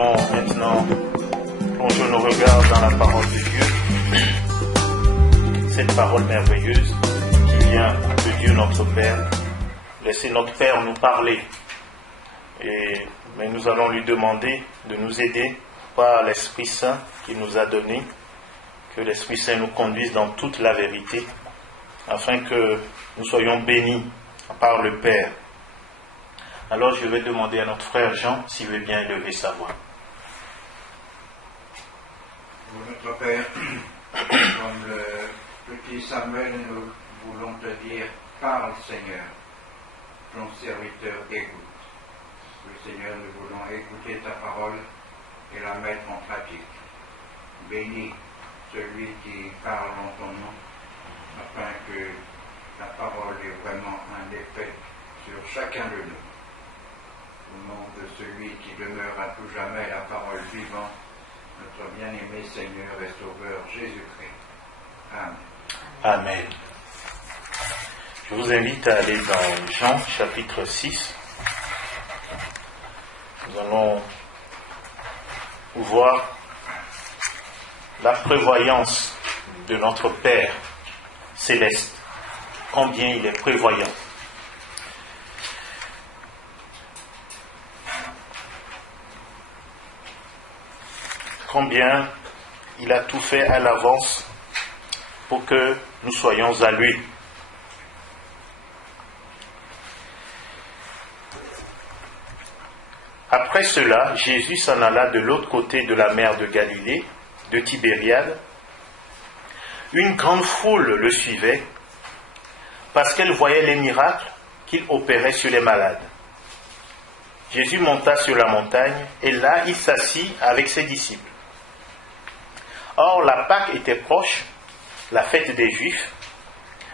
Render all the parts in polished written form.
Allons maintenant plonger nos regards dans la parole de Dieu, cette parole merveilleuse qui vient de Dieu notre Père. Laissez notre Père nous parler, mais nous allons lui demander de nous aider par l'Esprit Saint qu'il nous a donné, que l'Esprit Saint nous conduise dans toute la vérité, afin que nous soyons bénis par le Père. Alors je vais demander à notre frère Jean s'il veut bien élever sa voix. Notre Père, comme le petit Samuel, nous voulons te dire, parle Seigneur, ton serviteur écoute. Oui Seigneur, nous voulons écouter ta parole et la mettre en pratique. Bénis celui qui parle en ton nom, afin que ta parole ait vraiment un effet sur chacun de nous. Au nom de celui qui demeure à tout jamais la parole vivante, notre bien-aimé Seigneur et Sauveur Jésus-Christ. Amen. Amen. Je vous invite à aller dans Jean chapitre 6. Nous allons voir la prévoyance de notre Père céleste. Combien il est prévoyant. Combien il a tout fait à l'avance pour que nous soyons à lui. Après cela, Jésus s'en alla de l'autre côté de la mer de Galilée, de Tibériade. Une grande foule le suivait parce qu'elle voyait les miracles qu'il opérait sur les malades. Jésus monta sur la montagne et là il s'assit avec ses disciples. Or, la Pâque était proche, la fête des Juifs.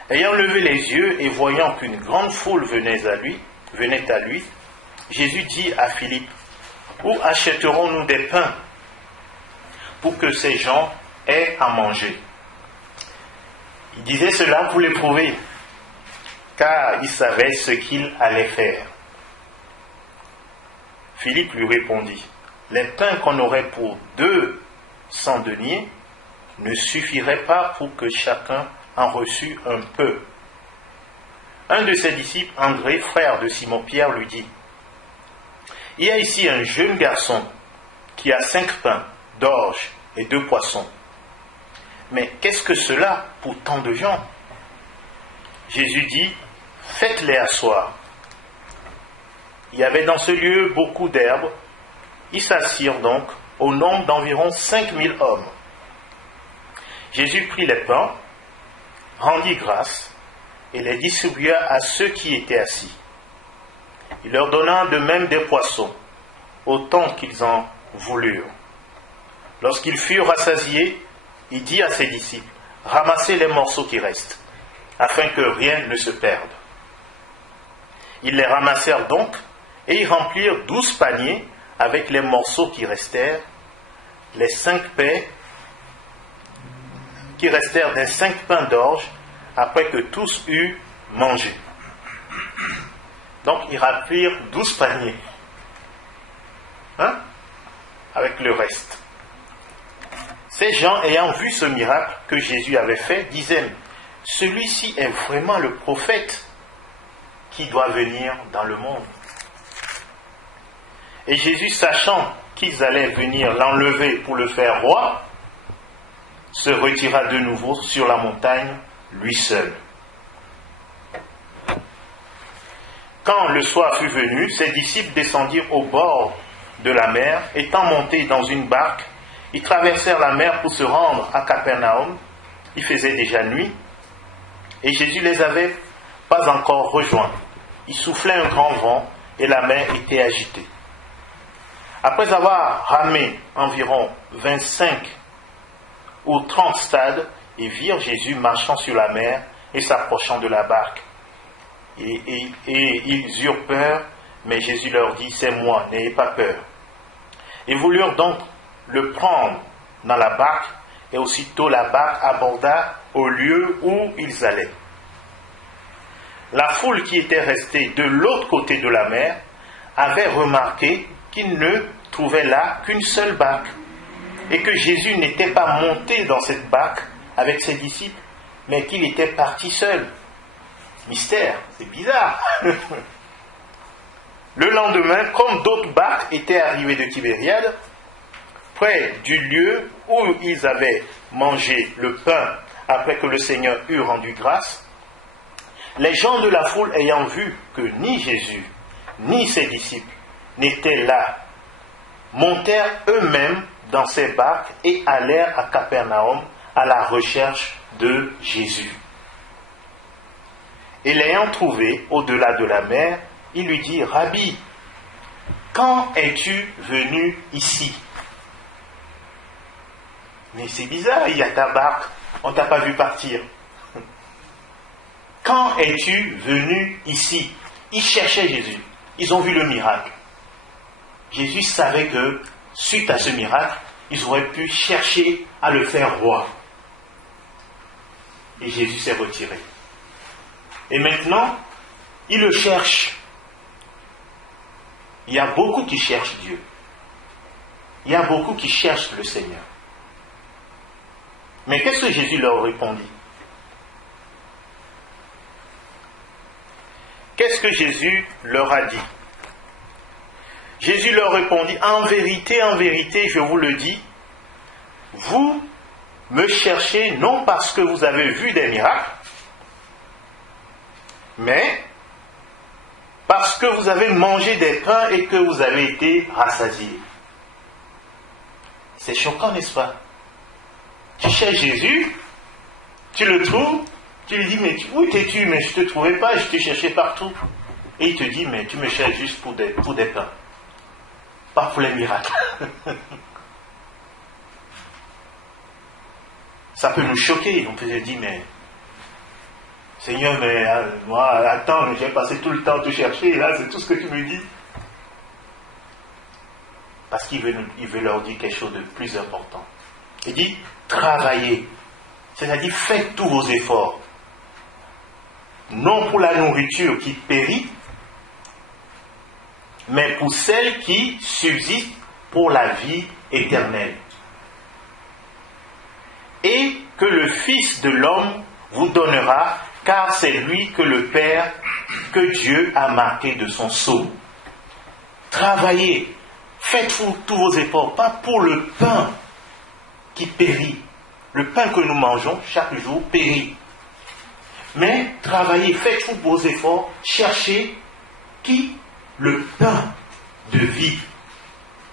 Ayant levé les yeux et voyant qu'une grande foule venait à lui, Jésus dit à Philippe, « Où achèterons-nous des pains pour que ces gens aient à manger ?» Il disait cela pour l'éprouver, car il savait ce qu'il allait faire. Philippe lui répondit, « Les pains qu'on aurait pour 200 deniers ne suffiraient pas pour que chacun en reçût un peu. » Un de ses disciples, André, frère de Simon-Pierre, lui dit, « Il y a ici un jeune garçon qui a 5 pains d'orge et 2 poissons. Mais qu'est-ce que cela pour tant de gens ?» Jésus dit, « Faites-les asseoir. » Il y avait dans ce lieu beaucoup d'herbes. Ils s'assirent donc au nombre d'environ 5000 hommes. Jésus prit les pains, rendit grâce et les distribua à ceux qui étaient assis. Il leur donna de même des poissons, autant qu'ils en voulurent. Lorsqu'ils furent rassasiés, il dit à ses disciples, « Ramassez les morceaux qui restent, afin que rien ne se perde. » Ils les ramassèrent donc, et ils remplirent 12 paniers avec les morceaux qui restèrent, les 5 pains qui restèrent des 5 pains d'orge, après que tous eurent mangé. Donc ils remplirent 12 paniers, avec le reste. Ces gens, ayant vu ce miracle que Jésus avait fait, disaient, « Celui-ci est vraiment le prophète qui doit venir dans le monde. » Et Jésus, sachant qu'ils allaient venir l'enlever pour le faire roi, se retira de nouveau sur la montagne, lui seul. Quand le soir fut venu, ses disciples descendirent au bord de la mer. Étant montés dans une barque, ils traversèrent la mer pour se rendre à Capernaum. Il faisait déjà nuit, et Jésus les avait pas encore rejoints. Il soufflait un grand vent, et la mer était agitée. Après avoir ramé environ 25 ou 30 stades, ils virent Jésus marchant sur la mer et s'approchant de la barque. Et ils eurent peur, mais Jésus leur dit, « C'est moi, n'ayez pas peur. » Ils voulurent donc le prendre dans la barque, et aussitôt la barque aborda au lieu où ils allaient. La foule qui était restée de l'autre côté de la mer avait remarqué qu'il ne trouvait là qu'une seule barque, et que Jésus n'était pas monté dans cette barque avec ses disciples, mais qu'il était parti seul. Mystère, c'est bizarre. Le lendemain, comme d'autres barques étaient arrivées de Tibériade, près du lieu où ils avaient mangé le pain après que le Seigneur eut rendu grâce, les gens de la foule ayant vu que ni Jésus, ni ses disciples n'étaient là, montèrent eux-mêmes dans ces barques et allèrent à Capernaum à la recherche de Jésus. Et l'ayant trouvé au-delà de la mer, il lui dit, « Rabbi, quand es-tu venu ici ?» Mais c'est bizarre, il y a ta barque, on ne t'a pas vu partir. Quand es-tu venu ici? Ils cherchaient Jésus, ils ont vu le miracle. Jésus savait que, suite à ce miracle, ils auraient pu chercher à le faire roi. Et Jésus s'est retiré. Et maintenant, ils le cherchent. Il y a beaucoup qui cherchent Dieu. Il y a beaucoup qui cherchent le Seigneur. Mais qu'est-ce que Jésus leur répondit? Qu'est-ce que Jésus leur a dit? Jésus leur répondit, en vérité, je vous le dis, vous me cherchez non parce que vous avez vu des miracles, mais parce que vous avez mangé des pains et que vous avez été rassasiés. C'est choquant, n'est-ce pas? Tu cherches Jésus, tu le trouves, tu lui dis, mais où étais-tu? Mais je ne te trouvais pas, je te cherchais partout. Et il te dit, mais tu me cherches juste pour des pains, pas pour les miracles. Ça peut nous choquer, on peut se dire, mais Seigneur, mais moi, attends, j'ai passé tout le temps à te chercher, et là, c'est tout ce que tu me dis. Parce qu'il veut leur dire quelque chose de plus important. Il dit, travaillez, c'est-à-dire faites tous vos efforts, non pour la nourriture qui périt, mais pour celle qui subsiste pour la vie éternelle. Et que le Fils de l'homme vous donnera, car c'est lui que le Père, que Dieu a marqué de son sceau. Travaillez, faites tous vos efforts, pas pour le pain qui périt. Le pain que nous mangeons chaque jour périt. Mais travaillez, faites tous vos efforts, cherchez qui? Le pain de vie.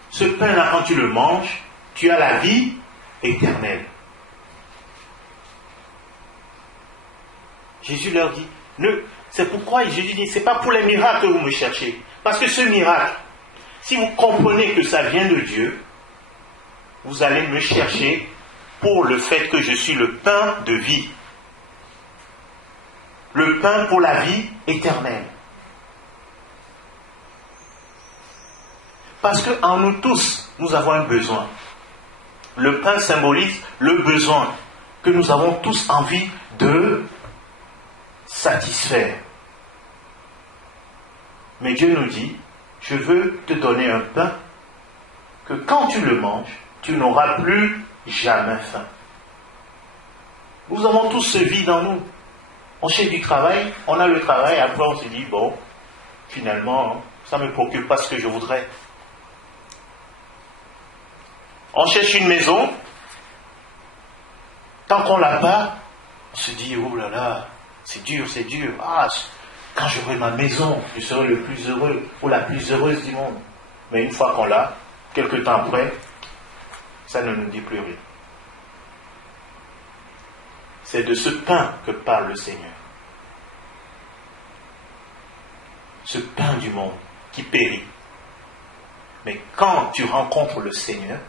Ce pain-là, quand tu le manges, tu as la vie éternelle. Jésus leur dit, c'est pourquoi Jésus dit, c'est pas pour les miracles que vous me cherchez. Parce que ce miracle, si vous comprenez que ça vient de Dieu, vous allez me chercher pour le fait que je suis le pain de vie. Le pain pour la vie éternelle. Parce qu'en nous tous, nous avons un besoin. Le pain symbolise le besoin que nous avons tous envie de satisfaire. Mais Dieu nous dit, je veux te donner un pain que quand tu le manges, tu n'auras plus jamais faim. Nous avons tous ce vide en nous. On cherche du travail, on a le travail, après on se dit, bon, finalement, ça ne me procure pas ce que je voudrais. On cherche une maison, tant qu'on ne l'a pas, on se dit, oh là là, c'est dur. Ah, quand j'aurai ma maison, je serai le plus heureux ou la plus heureuse du monde. Mais une fois qu'on l'a, quelque temps après, ça ne nous dit plus rien. C'est de ce pain que parle le Seigneur. Ce pain du monde qui périt. Mais quand tu rencontres le Seigneur,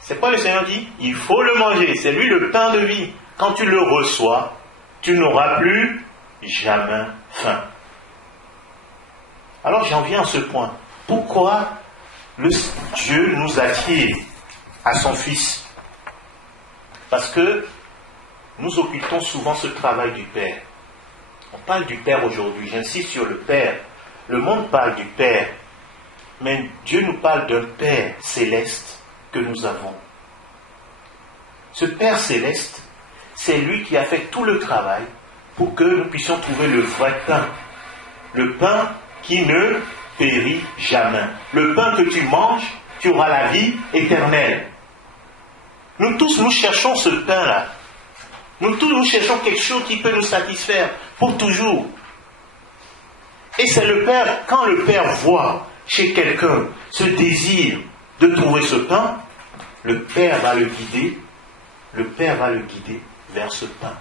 c'est quoi le Seigneur dit? Il faut le manger, c'est lui le pain de vie. Quand tu le reçois, tu n'auras plus jamais faim. Alors j'en viens à ce point. Pourquoi Dieu nous attire à son Fils? Parce que nous occultons souvent ce travail du Père. On parle du Père aujourd'hui, j'insiste sur le Père. Le monde parle du Père, Mais Dieu nous parle d'un Père céleste que nous avons. Ce Père céleste, c'est lui qui a fait tout le travail pour que nous puissions trouver le vrai pain. Le pain qui ne périt jamais. Le pain que tu manges, tu auras la vie éternelle. Nous tous, nous cherchons ce pain-là. Nous tous, nous cherchons quelque chose qui peut nous satisfaire pour toujours. Et c'est le Père, quand le Père voit chez quelqu'un ce désir de trouver ce pain, le Père va le guider vers ce pain.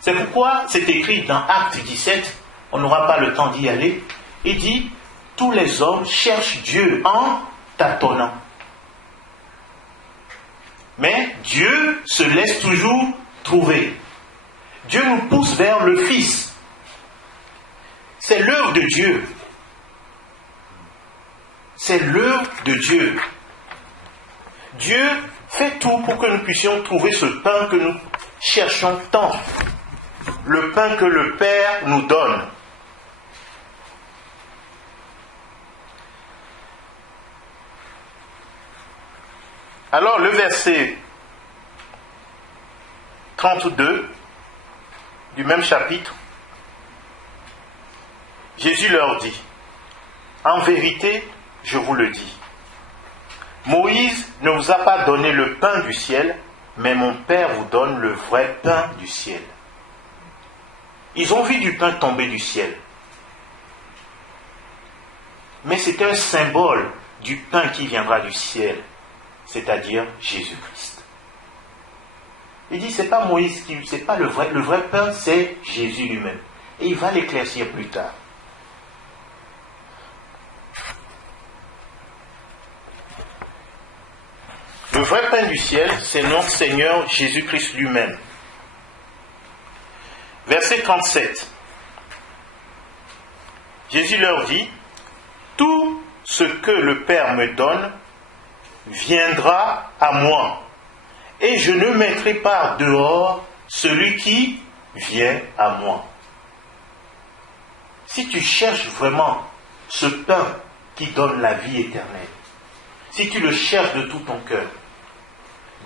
C'est pourquoi c'est écrit dans Acte 17, on n'aura pas le temps d'y aller, il dit, tous les hommes cherchent Dieu en tâtonnant. Mais Dieu se laisse toujours trouver. Dieu nous pousse vers le Fils. C'est l'œuvre de Dieu. C'est l'œuvre de Dieu. Dieu fait tout pour que nous puissions trouver ce pain que nous cherchons tant. Le pain que le Père nous donne. Alors le verset 32 du même chapitre, Jésus leur dit, en vérité, je vous le dis, Moïse ne vous a pas donné le pain du ciel, mais mon Père vous donne le vrai pain du ciel. Ils ont vu du pain tomber du ciel. Mais c'est un symbole du pain qui viendra du ciel, c'est-à-dire Jésus-Christ. Il dit, c'est pas Moïse c'est pas le vrai pain, c'est Jésus lui-même. Et il va l'éclaircir plus tard. Le vrai pain du ciel, c'est notre Seigneur Jésus-Christ lui-même. Verset 37. Jésus leur dit, tout ce que le Père me donne viendra à moi, et je ne mettrai pas dehors celui qui vient à moi. Si tu cherches vraiment ce pain qui donne la vie éternelle, si tu le cherches de tout ton cœur,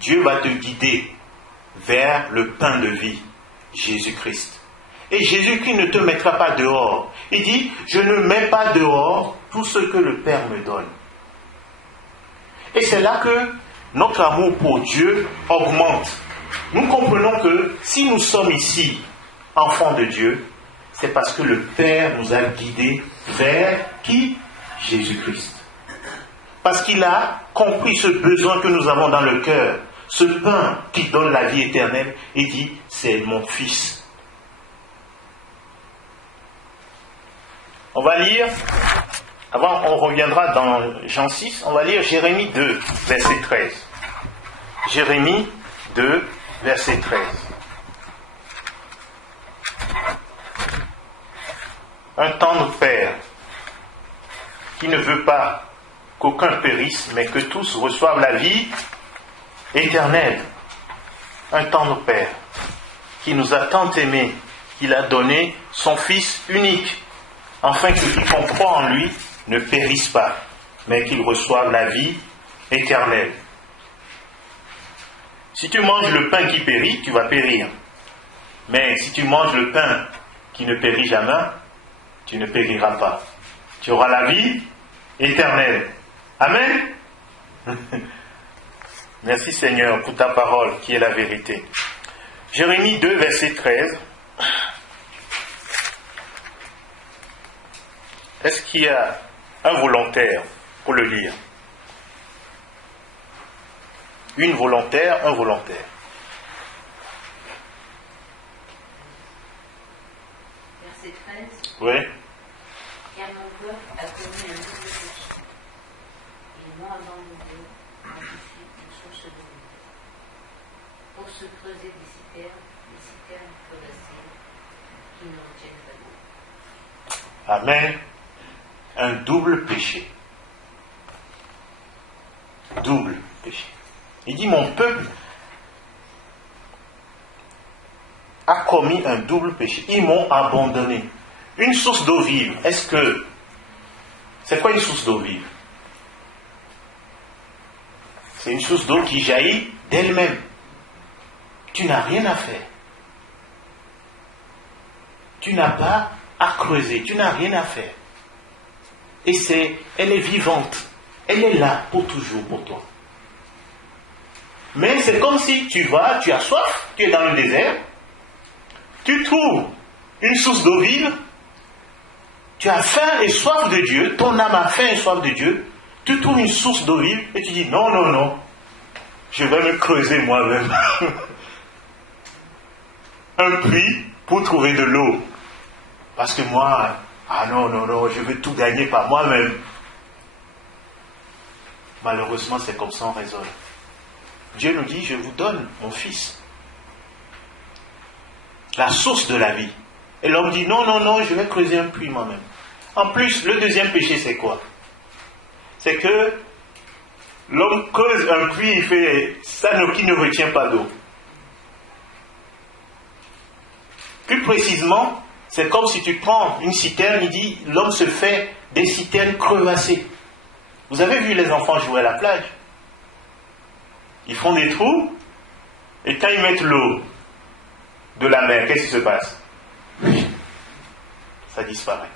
Dieu va te guider vers le pain de vie, Jésus-Christ. Et Jésus-Christ ne te mettra pas dehors. Il dit, je ne mets pas dehors tout ce que le Père me donne. Et c'est là que notre amour pour Dieu augmente. Nous comprenons que si nous sommes ici, enfants de Dieu, c'est parce que le Père nous a guidés vers qui? Jésus-Christ. Parce qu'il a compris ce besoin que nous avons dans le cœur, ce pain qui donne la vie éternelle, et dit, c'est mon Fils. On va lire, avant on reviendra dans Jean 6, on va lire Jérémie 2, verset 13. Jérémie 2, verset 13. Un tendre Père qui ne veut pas qu'aucun périsse, mais que tous reçoivent la vie éternelle. Un tendre Père qui nous a tant aimés qu'il a donné son Fils unique, afin que quiconque croit en lui ne périsse pas, mais qu'il reçoive la vie éternelle. Si tu manges le pain qui périt, tu vas périr. Mais si tu manges le pain qui ne périt jamais, tu ne périras pas. Tu auras la vie éternelle. Amen. Merci Seigneur pour ta parole qui est la vérité. Jérémie 2, verset 13. Est-ce qu'il y a un volontaire pour le lire? Une volontaire, un volontaire. Verset 13. Oui. Car mon peuple a commis un double péché. Ils m'ont abandonné, magnifique une source de vie. Pour se creuser des citernes crevassées, qui ne retiennent pas d'eau. Amen. Un double péché. Double péché. Il dit, mon peuple a commis un double péché. Ils m'ont abandonné. Une source d'eau vive. Est-ce que quoi une source d'eau vive? C'est une source d'eau qui jaillit d'elle-même. Tu n'as rien à faire. Tu n'as pas à creuser, tu n'as rien à faire. Et elle est vivante. Elle est là pour toujours pour toi. Mais c'est comme si tu as soif, tu es dans le désert, tu trouves une source d'eau vive, tu as faim et soif de Dieu, ton âme a faim et soif de Dieu, tu trouves une source d'eau vive et tu dis non, non, non, je vais me creuser moi-même un puits pour trouver de l'eau. Parce que moi, non, non, non, je veux tout gagner par moi-même. Malheureusement, c'est comme ça on raisonne. Dieu nous dit, je vous donne mon fils, la source de la vie. Et l'homme dit, non, non, non, je vais creuser un puits moi-même. En plus, le deuxième péché, c'est quoi? C'est que l'homme creuse un puits, il fait ça qui ne retient pas d'eau. Plus précisément, c'est comme si tu prends une citerne, il dit, l'homme se fait des citernes crevassées. Vous avez vu les enfants jouer à la plage? Ils font des trous, et quand ils mettent l'eau de la mer, qu'est-ce qui se passe? Ça disparaît.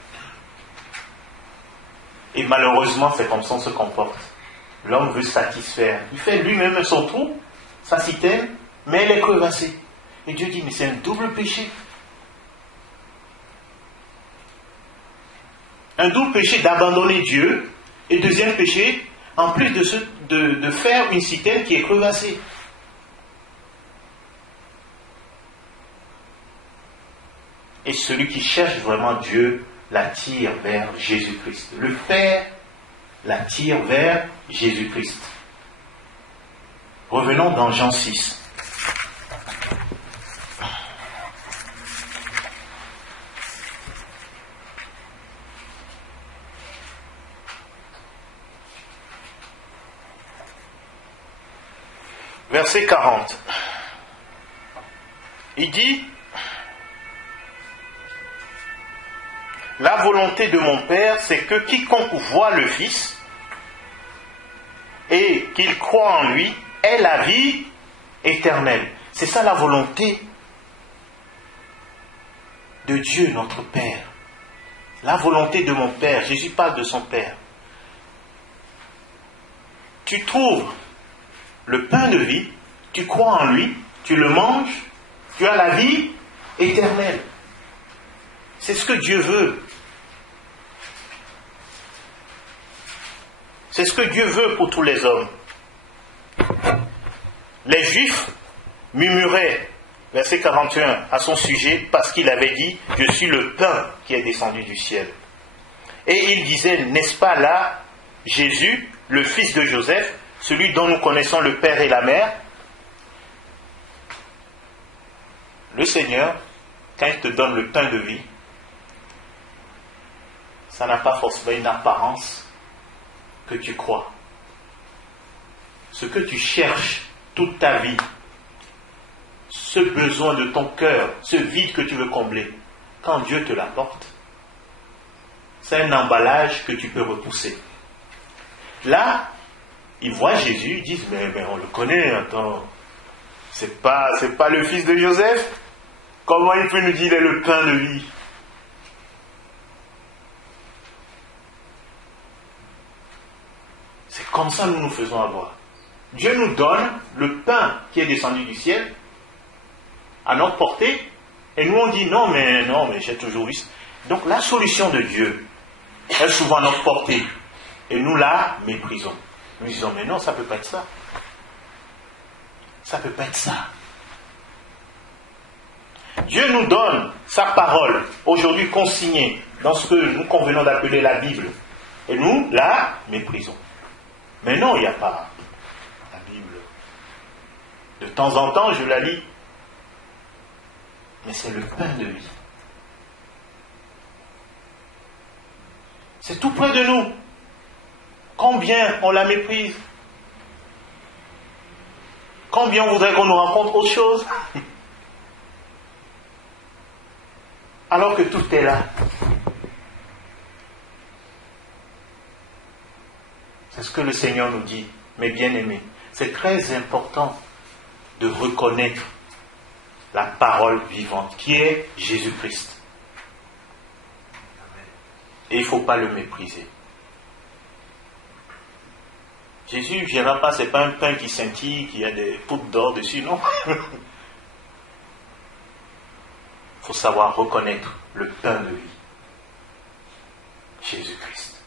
Et malheureusement, c'est comme ça qu'on se comporte. L'homme veut satisfaire. Il fait lui-même son trou, sa citerne, mais elle est crevassée. Et Dieu dit, mais c'est un double péché. Un double péché d'abandonner Dieu, et deuxième péché, en plus de faire une citerne qui est crevassée. Et celui qui cherche vraiment Dieu l'attire vers Jésus-Christ. Le Père l'attire vers Jésus-Christ. Revenons dans Jean 6. Verset 40. Il dit, la volonté de mon Père, c'est que quiconque voit le Fils et qu'il croit en lui ait la vie éternelle. C'est ça la volonté de Dieu, notre Père. La volonté de mon Père. Jésus parle de son Père. Tu trouves le pain de vie, tu crois en lui, tu le manges, tu as la vie éternelle. C'est ce que Dieu veut. C'est ce que Dieu veut pour tous les hommes. Les Juifs murmuraient, verset 41, à son sujet, parce qu'il avait dit, je suis le pain qui est descendu du ciel. Et il disait, n'est-ce pas là Jésus, le fils de Joseph, celui dont nous connaissons le père et la mère? Le Seigneur, quand il te donne le pain de vie, ça n'a pas forcément une apparence que tu crois. Ce que tu cherches toute ta vie, ce besoin de ton cœur, ce vide que tu veux combler, quand Dieu te l'apporte, c'est un emballage que tu peux repousser. Là, ils voient Jésus, ils disent, mais on le connaît, attends, c'est pas le fils de Joseph? Comment il peut nous dire qu'il est le pain de vie? C'est comme ça que nous nous faisons avoir. Dieu nous donne le pain qui est descendu du ciel à notre portée, et nous on dit non mais j'ai toujours vu ça. Donc la solution de Dieu est souvent à notre portée, et nous la méprisons. Nous disons mais non, ça ne peut pas être ça. Ça ne peut pas être ça. Dieu nous donne sa parole, aujourd'hui consignée dans ce que nous convenons d'appeler la Bible, et nous la méprisons. Mais non, il n'y a pas la Bible. De temps en temps, je la lis. Mais c'est le pain de vie. C'est tout près de nous. Combien on la méprise? Combien on voudrait qu'on nous rencontre autre chose? Alors que tout est là. C'est ce que le Seigneur nous dit, mes bien-aimés. C'est très important de reconnaître la parole vivante, qui est Jésus-Christ. Et il ne faut pas le mépriser. Jésus ne viendra pas, ce n'est pas un pain qui scintille, qui a des poudres d'or dessus, non. Il faut savoir reconnaître le pain de vie. Jésus-Christ.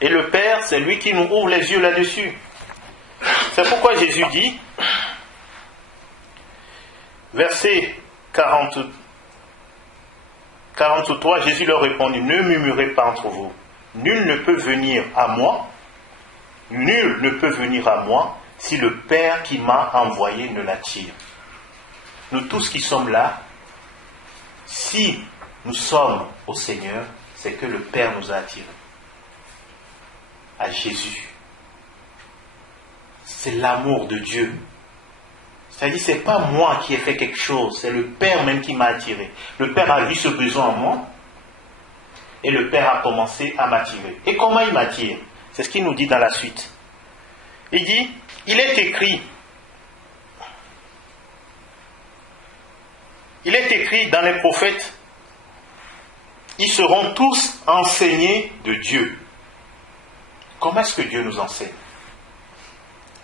Et le Père, c'est lui qui nous ouvre les yeux là-dessus. C'est pourquoi Jésus dit, verset 43, Jésus leur répondit, ne murmurez pas entre vous. Nul ne peut venir à moi si le Père qui m'a envoyé ne l'attire. Nous tous qui sommes là, si nous sommes au Seigneur, c'est que le Père nous a attirés à Jésus. C'est l'amour de Dieu. C'est-à-dire, ce n'est pas moi qui ai fait quelque chose, c'est le Père même qui m'a attiré. Le Père a vu ce besoin en moi, et le Père a commencé à m'attirer. Et comment il m'attire? C'est ce qu'il nous dit dans la suite. Il dit, il est écrit dans les prophètes, ils seront tous enseignés de Dieu. Comment est-ce que Dieu nous enseigne?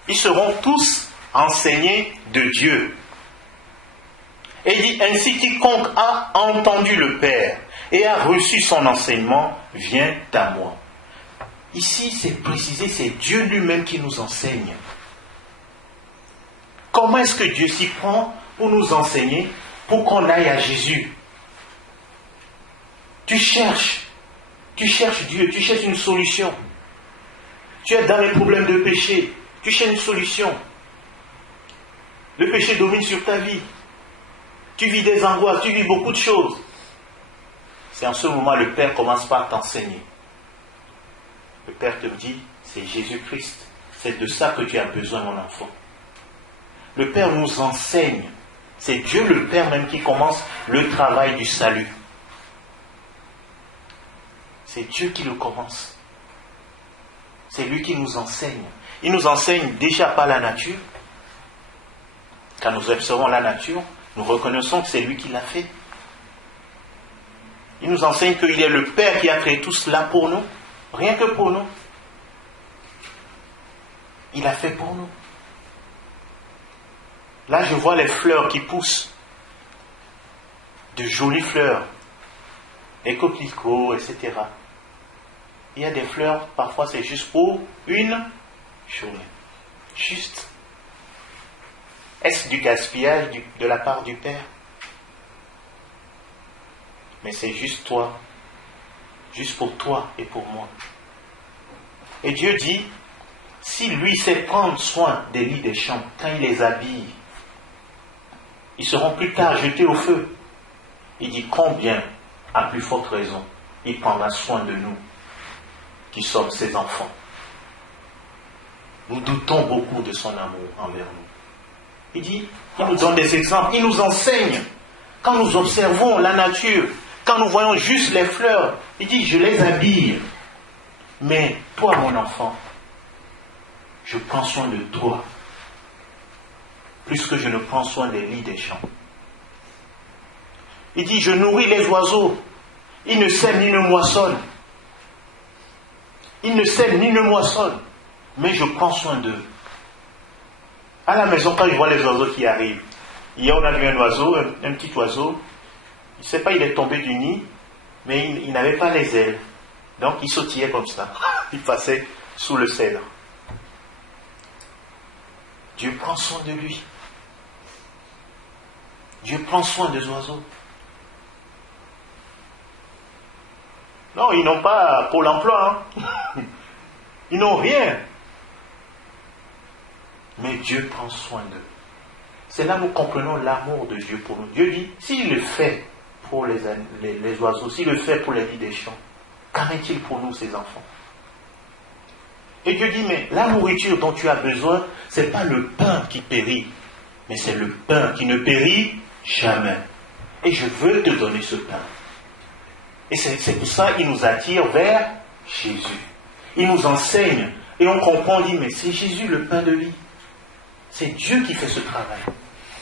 Ils seront tous enseignés de Dieu. Et il dit, ainsi quiconque a entendu le Père et a reçu son enseignement, vient à moi. Ici, c'est précisé, c'est Dieu lui-même qui nous enseigne. Comment est-ce que Dieu s'y prend pour nous enseigner, pour qu'on aille à Jésus? Tu cherches Dieu, tu cherches une solution. Tu es dans les problèmes de péché, tu cherches une solution. Le péché domine sur ta vie. Tu vis des angoisses, tu vis beaucoup de choses. C'est en ce moment le Père commence par t'enseigner. Le Père te dit, c'est Jésus-Christ. C'est de ça que tu as besoin, mon enfant. Le Père nous enseigne. C'est Dieu le Père même qui commence le travail du salut. C'est Dieu qui le commence. C'est lui qui nous enseigne. Il nous enseigne déjà par la nature. Quand nous observons la nature, nous reconnaissons que c'est lui qui l'a fait. Il nous enseigne qu'il est le Père qui a créé tout cela pour nous, rien que pour nous. Il a fait pour nous. Là, je vois les fleurs qui poussent, de jolies fleurs, les coquelicots, etc. Il y a des fleurs, parfois c'est juste pour une journée. Juste. Est-ce du gaspillage de la part du Père? Mais c'est juste toi. Juste pour toi et pour moi. Et Dieu dit, si lui sait prendre soin des lits des champs, quand il les habille, ils seront plus tard jetés au feu. Il dit, combien, à plus forte raison, il prendra soin de nous, qui sommes ses enfants. Nous doutons beaucoup de son amour envers nous. Il dit, il nous donne des exemples, il nous enseigne. Quand nous observons la nature, quand nous voyons juste les fleurs, il dit, je les habille. Mais toi, mon enfant, je prends soin de toi, plus que je ne prends soin des lits des champs. Il dit, je nourris les oiseaux, ils ne sèment ni ne moissonnent. Ils ne sèment ni ne moissonnent, mais je prends soin d'eux. À la maison, quand je vois les oiseaux qui arrivent, hier on a vu un oiseau, un petit oiseau, je ne sais pas, il est tombé du nid, mais il n'avait pas les ailes. Donc il sautillait comme ça. Il passait sous le cèdre. Dieu prend soin de lui. Dieu prend soin des oiseaux. Non, ils n'ont pas Pôle emploi. Hein. Ils n'ont rien. Mais Dieu prend soin d'eux. C'est là que nous comprenons l'amour de Dieu pour nous. Dieu dit, s'il le fait pour les oiseaux, s'il le fait pour les lits des champs, qu'en est-il pour nous, ses enfants? Et Dieu dit, mais la nourriture dont tu as besoin, ce n'est pas le pain qui périt, mais c'est le pain qui ne périt jamais. Et je veux te donner ce pain. Et c'est pour ça qu'il nous attire vers Jésus. il nous enseigne, et on comprend, on dit, mais c'est Jésus le pain de vie. C'est Dieu qui fait ce travail.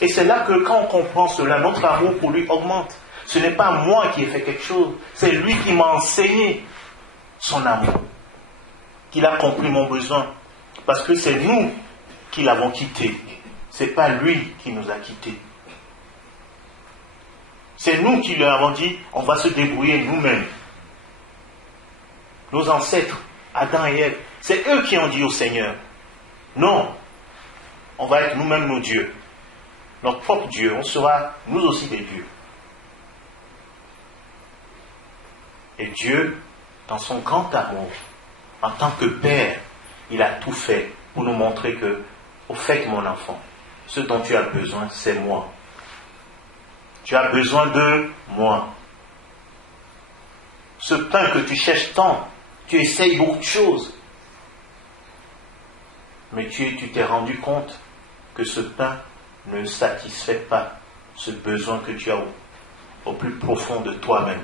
Et c'est là que quand on comprend cela, notre amour pour lui augmente. Ce n'est pas moi qui ai fait quelque chose, c'est lui qui m'a enseigné son amour, qu'il a compris mon besoin. Parce que c'est nous qui l'avons quitté. Ce n'est pas lui qui nous a quittés. C'est nous qui lui avons dit, on va se débrouiller nous-mêmes. Nos ancêtres, Adam et Ève, c'est eux qui ont dit au Seigneur, non, on va être nous-mêmes nos dieux. Notre propre Dieu, on sera nous aussi des dieux. Et Dieu, dans son grand amour, en tant que Père, il a tout fait pour nous montrer que, au fait, mon enfant, ce dont tu as besoin, c'est moi. Tu as besoin de moi. Ce pain que tu cherches tant, tu essayes beaucoup de choses. Mais tu t'es rendu compte que ce pain ne satisfait pas ce besoin que tu as au plus profond de toi-même.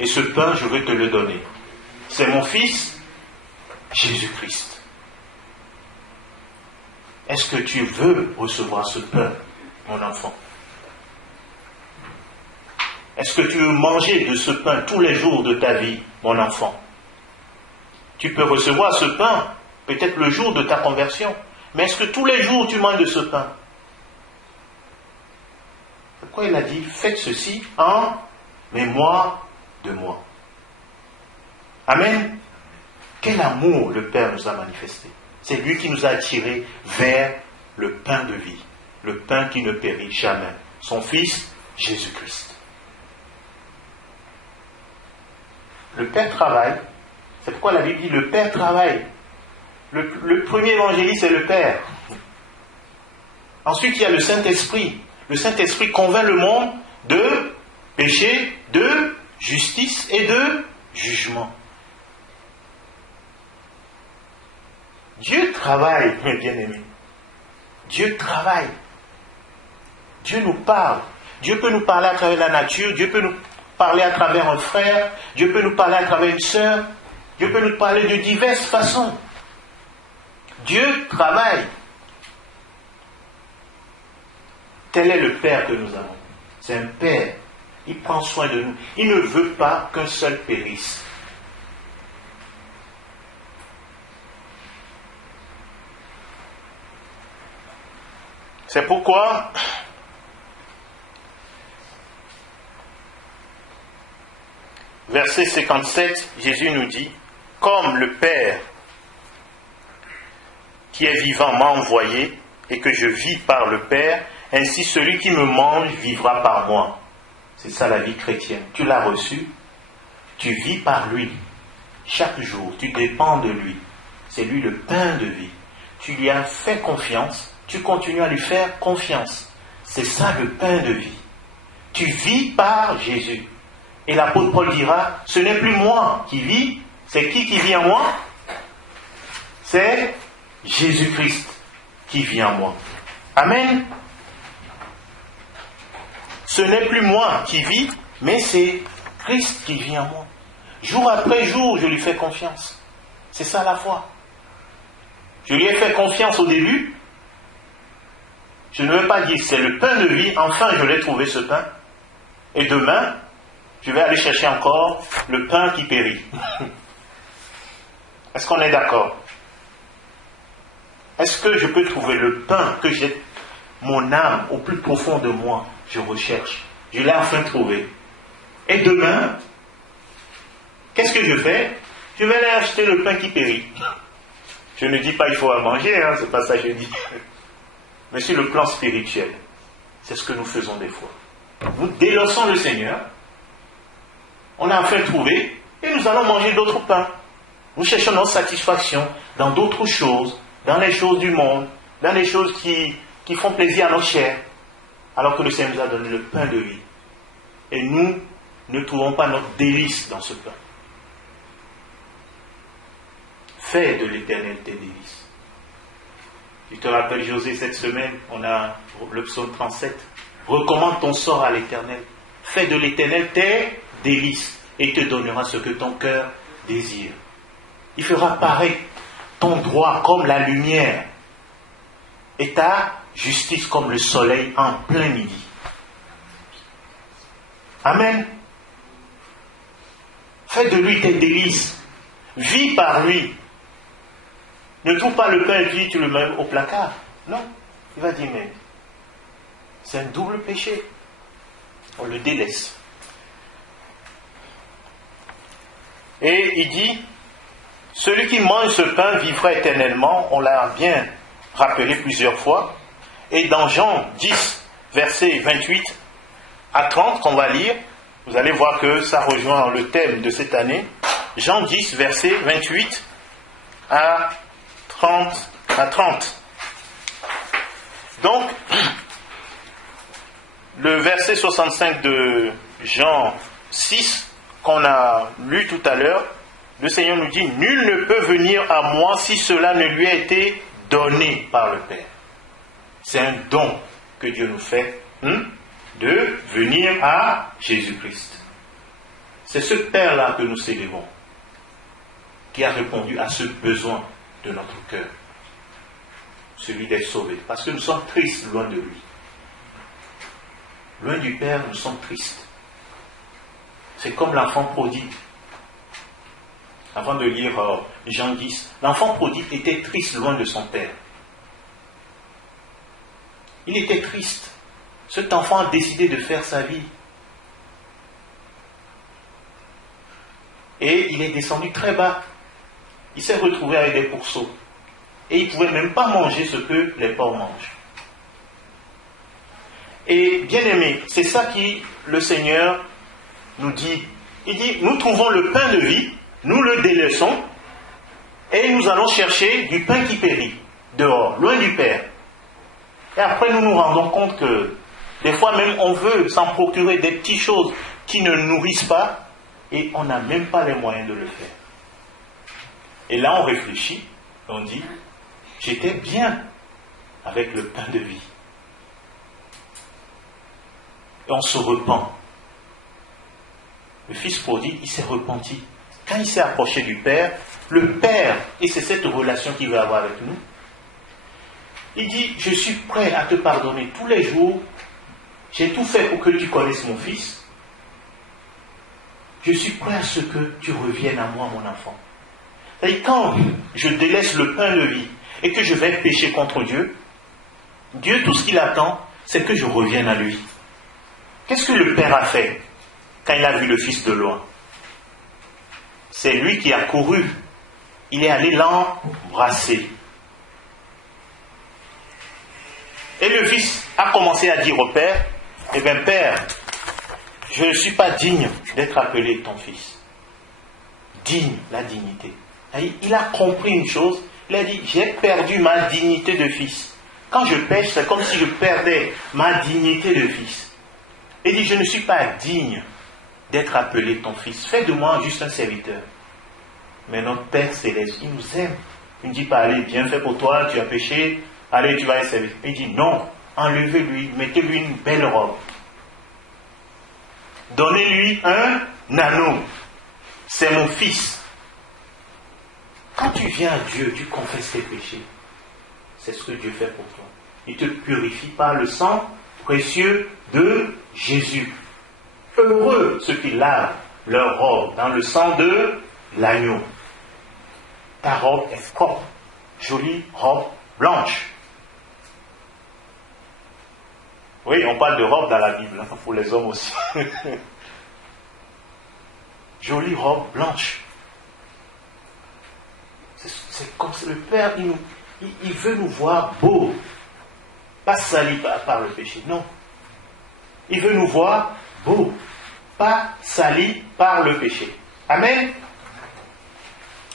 Et ce pain, je veux te le donner. C'est mon Fils, Jésus-Christ. Est-ce que tu veux recevoir ce pain, mon enfant? Est-ce que tu veux manger de ce pain tous les jours de ta vie, mon enfant? Tu peux recevoir ce pain, peut-être le jour de ta conversion, mais est-ce que tous les jours tu manges de ce pain? Pourquoi il a dit, faites ceci en mémoire de moi. Amen. Quel amour le Père nous a manifesté. C'est lui qui nous a attirés vers le pain de vie, le pain qui ne périt jamais, son Fils Jésus-Christ. Le Père travaille, c'est pourquoi la Bible dit le Père travaille. Le premier évangéliste, c'est le Père. Ensuite, il y a le Saint-Esprit. Le Saint-Esprit convainc le monde de péché, de justice et de jugement. Dieu travaille, mes bien-aimés. Dieu travaille. Dieu nous parle. Dieu peut nous parler à travers la nature. Dieu peut nous parler à travers un frère. Dieu peut nous parler à travers une sœur. Dieu peut nous parler de diverses façons. Dieu travaille. Tel est le Père que nous avons. C'est un Père. Il prend soin de nous. Il ne veut pas qu'un seul périsse. C'est pourquoi verset 57, Jésus nous dit, comme le Père qui est vivant m'a envoyé et que je vis par le Père, ainsi celui qui me mange vivra par moi. C'est ça la vie chrétienne. Tu l'as reçu, tu vis par lui. Chaque jour, tu dépends de lui. C'est lui le pain de vie. Tu lui as fait confiance, tu continues à lui faire confiance. C'est ça le pain de vie. Tu vis par Jésus. Et l'apôtre Paul dira, ce n'est plus moi qui vis, c'est qui vit en moi? C'est Jésus-Christ qui vit en moi. Amen. Ce n'est plus moi qui vis, mais c'est Christ qui vit en moi. Jour après jour, je lui fais confiance. C'est ça la foi. Je lui ai fait confiance au début. Je ne vais pas dire c'est le pain de vie, enfin je l'ai trouvé ce pain. Et demain, je vais aller chercher encore le pain qui périt. Est-ce qu'on est d'accord? Est-ce que je peux trouver le pain que j'ai, mon âme, au plus profond de moi, je recherche? Je l'ai enfin trouvé. Et demain, qu'est-ce que je fais? Je vais aller acheter le pain qui périt. Je ne dis pas il faut en manger, hein, c'est pas ça que je dis. Mais sur le plan spirituel, c'est ce que nous faisons des fois. Nous délaissons le Seigneur, on a enfin trouvé, et nous allons manger d'autres pains. Nous cherchons notre satisfaction dans d'autres choses, dans les choses du monde, dans les choses qui font plaisir à notre chair, alors que le Seigneur nous a donné le pain de vie. Et nous ne trouvons pas notre délice dans ce pain. Fais de l'Éternel tes délices. Tu te rappelles José cette semaine, on a le psaume 37. Recommande ton sort à l'Éternel. Fais de l'Éternel tes délices et il te donnera ce que ton cœur désire. Il fera paraître ton droit comme la lumière et ta justice comme le soleil en plein midi. Amen. Fais de lui tes délices. Vis par lui. Ne trouve pas le pain et puis tu le mets au placard. Non. Il va dire, mais c'est un double péché. On le délaisse. Et il dit, celui qui mange ce pain vivra éternellement. On l'a bien rappelé plusieurs fois. Et dans Jean 10, versets 28 à 30, qu'on va lire, vous allez voir que ça rejoint le thème de cette année. Jean 10, versets 28 à 30. Donc, le verset 65 de Jean 6, qu'on a lu tout à l'heure, le Seigneur nous dit, nul ne peut venir à moi si cela ne lui a été donné par le Père. C'est un don que Dieu nous fait, de venir à Jésus-Christ. C'est ce Père-là que nous célébrons, qui a répondu à ce besoin de notre cœur, celui d'être sauvé. Parce que nous sommes tristes loin de lui. Loin du Père, nous sommes tristes. C'est comme l'enfant prodigue. Avant de lire Jean 10, l'enfant prodigue était triste loin de son Père. Il était triste. Cet enfant a décidé de faire sa vie. Et il est descendu très bas. Il s'est retrouvé avec des pourceaux. Et il ne pouvait même pas manger ce que les porcs mangent. Et bien aimé, c'est ça qui le Seigneur nous dit. Il dit, nous trouvons le pain de vie, nous le délaissons, et nous allons chercher du pain qui périt, dehors, loin du Père. Et après nous nous rendons compte que des fois même on veut s'en procurer des petites choses qui ne nous nourrissent pas, et on n'a même pas les moyens de le faire. Et là on réfléchit, on dit, j'étais bien avec le pain de vie. Et on se repent. Le fils prodigue, il s'est repenti. Quand il s'est approché du Père, le Père, et c'est cette relation qu'il veut avoir avec nous, il dit, je suis prêt à te pardonner tous les jours, j'ai tout fait pour que tu connaisses mon fils, je suis prêt à ce que tu reviennes à moi, mon enfant. Et quand je délaisse le pain de vie et que je vais pécher contre Dieu, Dieu, tout ce qu'il attend, c'est que je revienne à lui. Qu'est-ce que le Père a fait quand il a vu le Fils de loin? C'est lui qui a couru. Il est allé l'embrasser. Et le Fils a commencé à dire au Père, eh bien Père, je ne suis pas digne d'être appelé ton Fils. Digne, la dignité. Il a compris une chose, il a dit, j'ai perdu ma dignité de fils. Quand je pêche, c'est comme si je perdais ma dignité de fils. Il dit, je ne suis pas digne d'être appelé ton fils. Fais de moi juste un serviteur. Mais notre Père Céleste, il nous aime. Il ne dit pas, allez, bien fait pour toi, tu as péché, allez, tu vas être serviteur. Il dit, non, enlevez-lui, mettez-lui une belle robe. Donnez-lui un anneau. C'est mon fils. Quand tu viens à Dieu, tu confesses tes péchés. C'est ce que Dieu fait pour toi. Il te purifie par le sang précieux de Jésus. Heureux ceux qui lavent leur robe dans le sang de l'agneau. Ta robe est propre, jolie robe blanche. Oui, on parle de robe dans la Bible, hein, pour les hommes aussi. Jolie robe blanche. C'est comme ça, le Père, il veut nous voir beaux. Pas salis par le péché, non. Il veut nous voir beaux. Pas salis par le péché. Amen.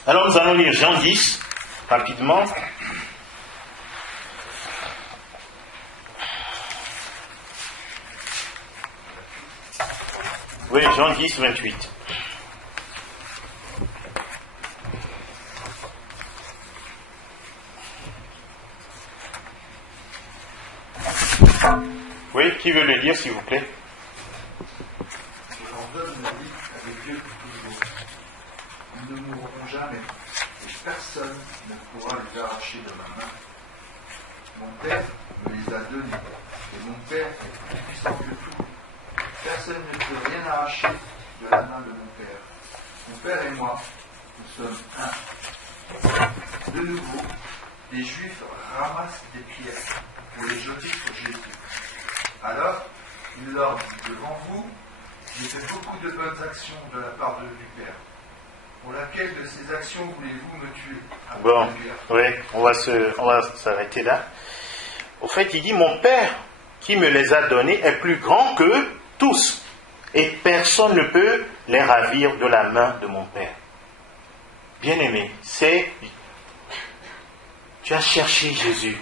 Alors nous allons lire Jean 10, rapidement. Oui, Jean 10, 28. Oui, qui veut le lire, s'il vous plaît? J'en donne ma vie avec Dieu pour toujours. Nous ne mourrons jamais. personne ne pourra les arracher de ma main. Mon Père me les a donnés, et mon Père est plus puissant que tout. Personne ne peut rien arracher de la main de mon Père. Mon Père et moi, nous sommes un. De nouveau, les Juifs ramassent des pierres pour les jeter sur Jésus. Alors, il leur dit, devant vous, j'ai fait beaucoup de bonnes actions de la part du Père. Pour laquelle de ces actions voulez-vous me tuer? Bon, oui, on va s'arrêter là. Au fait, il dit, mon Père qui me les a donnés est plus grand que tous. Et personne ne peut les ravir de la main de mon Père. Bien-aimé, tu as cherché Jésus.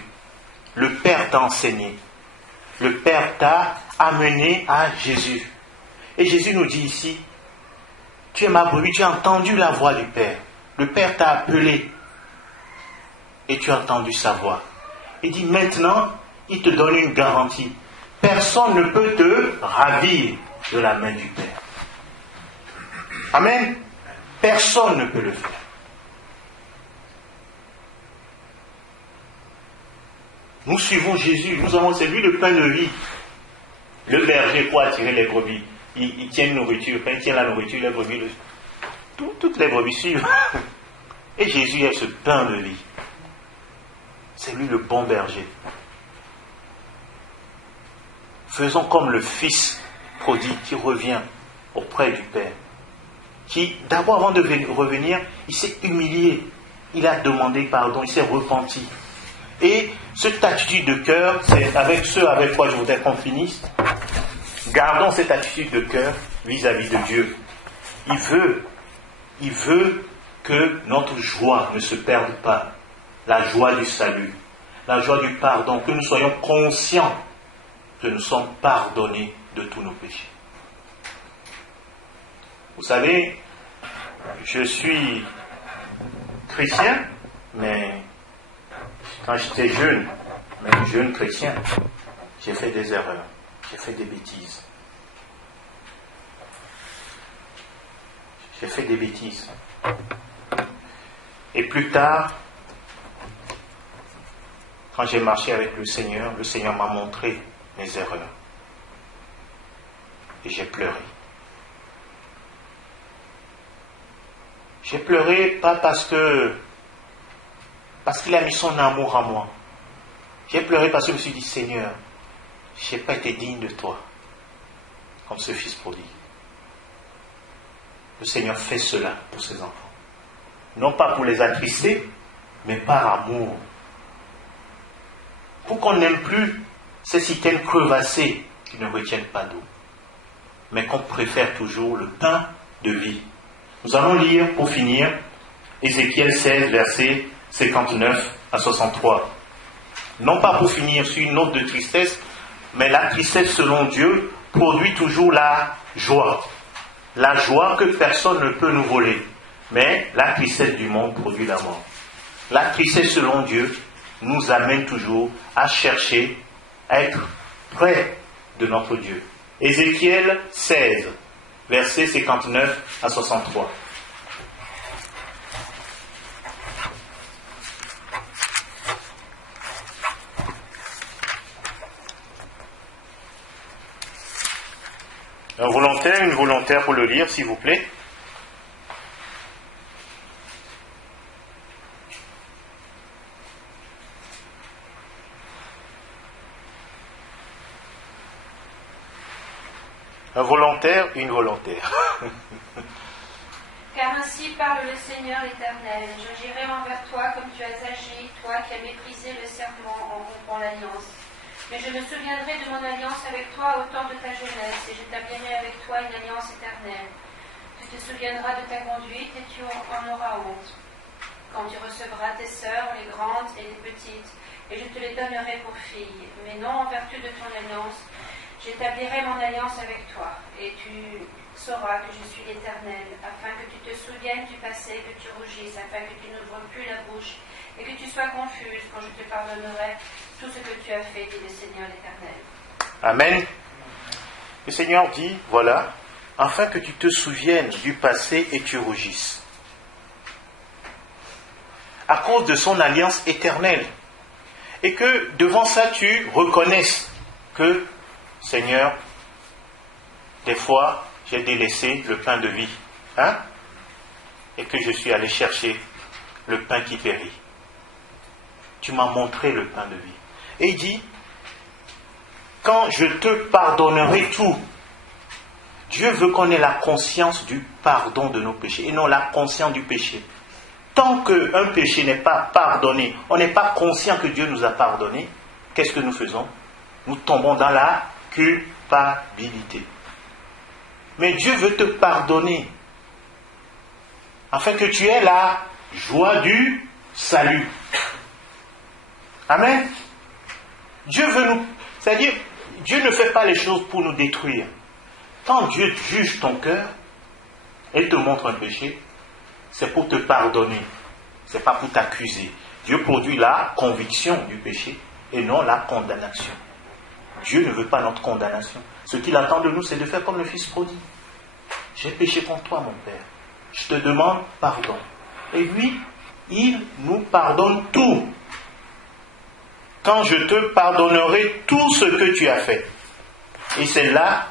Le Père t'a enseigné. Le Père t'a amené à Jésus. Et Jésus nous dit ici, tu es ma brebis, tu as entendu la voix du Père. Le Père t'a appelé et tu as entendu sa voix. Il dit maintenant, il te donne une garantie. Personne ne peut te ravir de la main du Père. Amen. Personne ne peut le faire. Nous suivons Jésus. Nous avons, c'est lui le pain de vie. Le berger pour attirer les brebis. Il tient une nourriture. Quand il tient la nourriture, les brebis, toutes les brebis suivent. Et Jésus est ce pain de vie. C'est lui le bon berger. Faisons comme le fils prodigue qui revient auprès du Père. Qui, d'abord, avant de revenir, il s'est humilié. Il a demandé pardon, il s'est repenti. Et cette attitude de cœur, c'est avec ce avec quoi je voudrais qu'on finisse. Gardons cette attitude de cœur vis-à-vis de Dieu. Il veut que notre joie ne se perde pas. La joie du salut, la joie du pardon, que nous soyons conscients que nous sommes pardonnés de tous nos péchés. Vous savez, je suis chrétien, mais quand j'étais jeune, même jeune chrétien, j'ai fait des erreurs, j'ai fait des bêtises. J'ai fait des bêtises. Et plus tard, quand j'ai marché avec le Seigneur m'a montré mes erreurs. Et j'ai pleuré. J'ai pleuré pas parce qu'il a mis son amour en moi. J'ai pleuré parce que je me suis dit, Seigneur, je n'ai pas été digne de toi, comme ce fils prodigue. Le Seigneur fait cela pour ses enfants. Non pas pour les attrister, mais par amour. Pour qu'on n'aime plus ces citernes crevassées qui ne retiennent pas d'eau, mais qu'on préfère toujours le pain de vie. Nous allons lire, pour finir, Ézéchiel 16, versets 59 à 63. Non pas pour finir sur une note de tristesse, mais la tristesse selon Dieu produit toujours la joie. La joie que personne ne peut nous voler. Mais la tristesse du monde produit la mort. La tristesse selon Dieu nous amène toujours à chercher, à être près de notre Dieu. Ézéchiel 16, versets 59 à 63. Un volontaire, une volontaire pour le lire, s'il vous plaît. Un volontaire, une volontaire. Car ainsi parle le Seigneur l'Éternel. J'agirai envers toi comme tu as agi, toi qui as méprisé le serment en rompant l'alliance. Mais je me souviendrai de mon alliance avec toi au temps de ta jeunesse, et j'établirai avec toi une alliance éternelle. Tu te souviendras de ta conduite et tu en auras honte. Quand tu recevras tes sœurs, les grandes et les petites, et je te les donnerai pour filles, mais non en vertu de ton alliance. J'établirai mon alliance avec toi, et tu sauras que je suis l'Éternel, afin que tu te souviennes du passé, que tu rougisses, afin que tu n'ouvres plus la bouche, et que tu sois confuse quand je te pardonnerai tout ce que tu as fait, dit le Seigneur l'Éternel. Amen. Le Seigneur dit, voilà, afin que tu te souviennes du passé et tu rougisses. à cause de son alliance éternelle. Et que devant ça, tu reconnaisses que, Seigneur, des fois, j'ai délaissé le pain de vie. Et que je suis allé chercher le pain qui périt. Tu m'as montré le pain de vie. Et il dit, quand je te pardonnerai tout, Dieu veut qu'on ait la conscience du pardon de nos péchés et non la conscience du péché. Tant qu'un péché n'est pas pardonné, on n'est pas conscient que Dieu nous a pardonné, qu'est-ce que nous faisons? Nous tombons dans la culpabilité. Mais Dieu veut te pardonner afin que tu aies la joie du salut. Amen. Dieu veut nous... C'est-à-dire, Dieu ne fait pas les choses pour nous détruire. Quand Dieu juge ton cœur et te montre un péché, c'est pour te pardonner. Ce n'est pas pour t'accuser. Dieu produit la conviction du péché et non la condamnation. Dieu ne veut pas notre condamnation. Ce qu'il attend de nous, c'est de faire comme le fils prodigue. J'ai péché contre toi, mon Père. Je te demande pardon. Et lui, il nous pardonne tout. Quand je te pardonnerai tout ce que tu as fait. Et c'est là,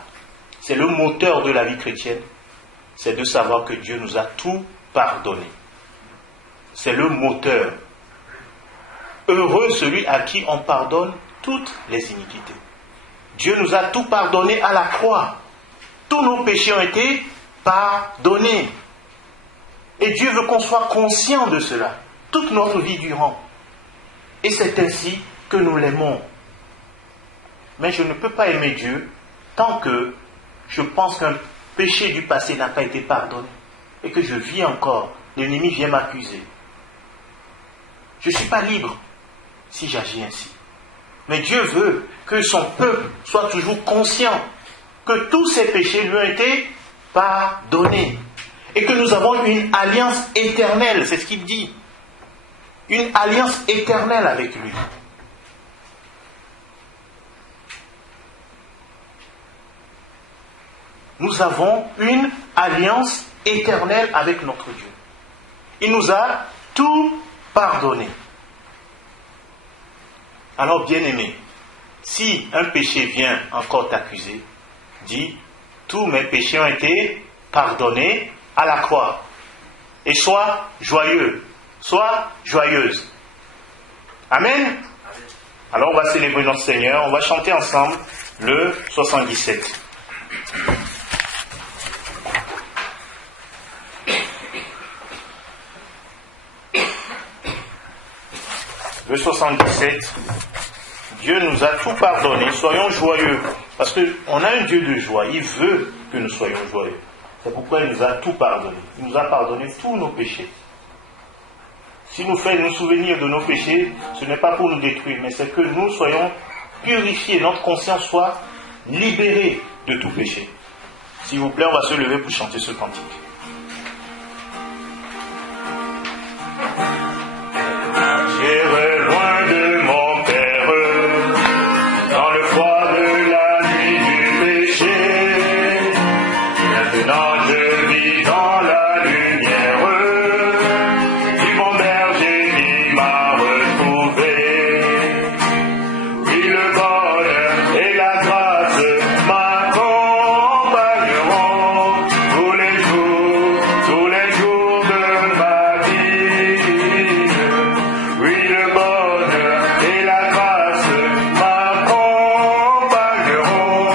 c'est le moteur de la vie chrétienne. C'est de savoir que Dieu nous a tout pardonné. C'est le moteur. Heureux celui à qui on pardonne toutes les iniquités. Dieu nous a tout pardonné à la croix. Tous nos péchés ont été pardonnés. Et Dieu veut qu'on soit conscient de cela, toute notre vie durant. Et c'est ainsi que nous l'aimons. Mais je ne peux pas aimer Dieu tant que je pense qu'un péché du passé n'a pas été pardonné et que je vis encore. L'ennemi vient m'accuser. Je ne suis pas libre si j'agis ainsi. Mais Dieu veut que son peuple soit toujours conscient que tous ces péchés lui ont été pardonnés. Et que nous avons une alliance éternelle, c'est ce qu'il dit. Une alliance éternelle avec lui. Nous avons une alliance éternelle avec notre Dieu. Il nous a tout pardonné. Alors, bien-aimé, si un péché vient encore t'accuser, dis, tous mes péchés ont été pardonnés à la croix. Et sois joyeux, sois joyeuse. Amen. Alors, on va célébrer notre Seigneur, on va chanter ensemble le 77. Le 77, Dieu nous a tout pardonné, soyons joyeux. Parce qu'on a un Dieu de joie, il veut que nous soyons joyeux. C'est pourquoi il nous a tout pardonné. Il nous a pardonné tous nos péchés. Si nous fait nous souvenir de nos péchés, ce n'est pas pour nous détruire, mais c'est que nous soyons purifiés, notre conscience soit libérée de tout péché. S'il vous plaît, on va se lever pour chanter ce cantique. J'irai loin de mon Père, dans le froid de la nuit du péché. Maintenant je vis dans la lumière, du bon berger qui m'a retrouvé. Oui, le bonheur et la grâce m'accompagneront tous les jours de ma vie. Oui, le bonheur et la grâce m'accompagneront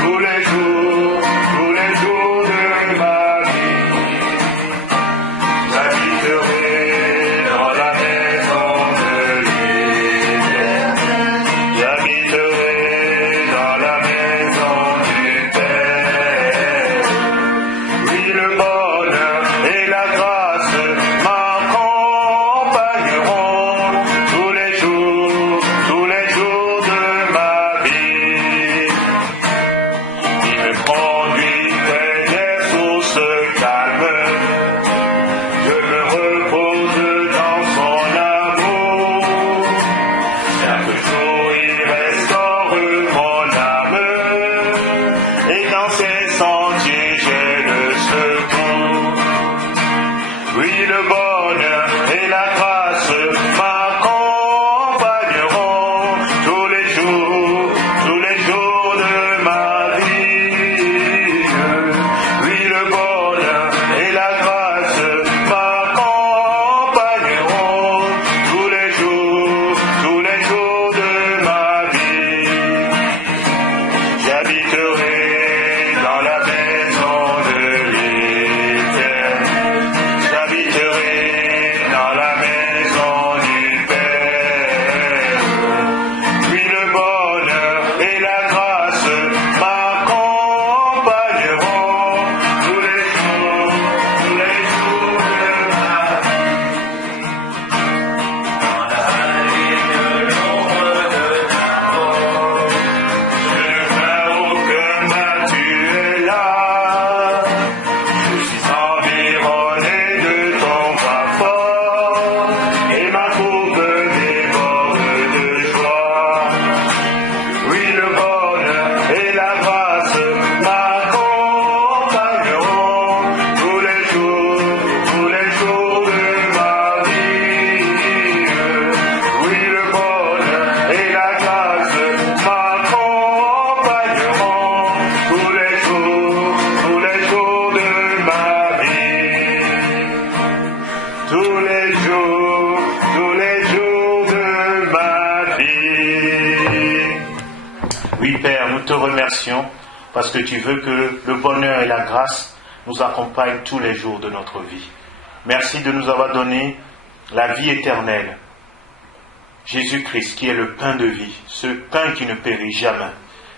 tous les jours de ma vie. J'habiterai dans la maison de l'Éternel. J'habiterai dans la maison du Père. Oui, le bonheur et la grâce m'accompagneront tous les jours de ma vie. Il me conduit près des sources calmes. Je me repose dans son amour. Chaque jour il restaure mon âme. Et dans ses sentiers j'ai le secours. Oui, le bonheur et la grâce tous les jours de ma vie. Oui, Père, nous te remercions parce que tu veux que le bonheur et la grâce nous accompagnent tous les jours de notre vie. Merci de nous avoir donné la vie éternelle. Jésus-Christ qui est le pain de vie, ce pain qui ne périt jamais.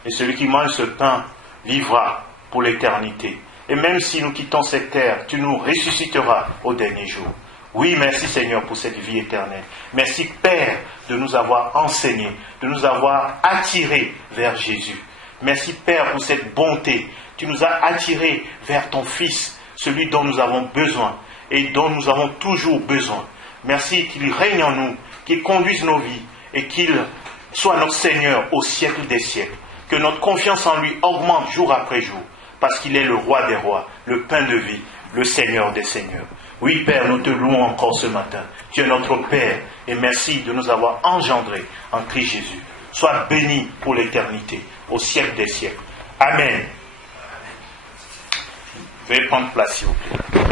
Et celui qui mange ce pain vivra pour l'éternité. Et même si nous quittons cette terre, tu nous ressusciteras au dernier jour. Oui, merci Seigneur pour cette vie éternelle. Merci Père de nous avoir enseigné, de nous avoir attirés vers Jésus. Merci Père pour cette bonté. Tu nous as attirés vers ton Fils, celui dont nous avons besoin et dont nous avons toujours besoin. Merci qu'il règne en nous, qu'il conduise nos vies et qu'il soit notre Seigneur au siècle des siècles. Que notre confiance en lui augmente jour après jour, parce qu'il est le roi des rois, le pain de vie, le Seigneur des seigneurs. Oui, Père, nous te louons encore ce matin. Tu es notre Père et merci de nous avoir engendrés en Christ Jésus. Sois béni pour l'éternité, au siècle des siècles. Amen. Veuillez prendre place, s'il vous plaît.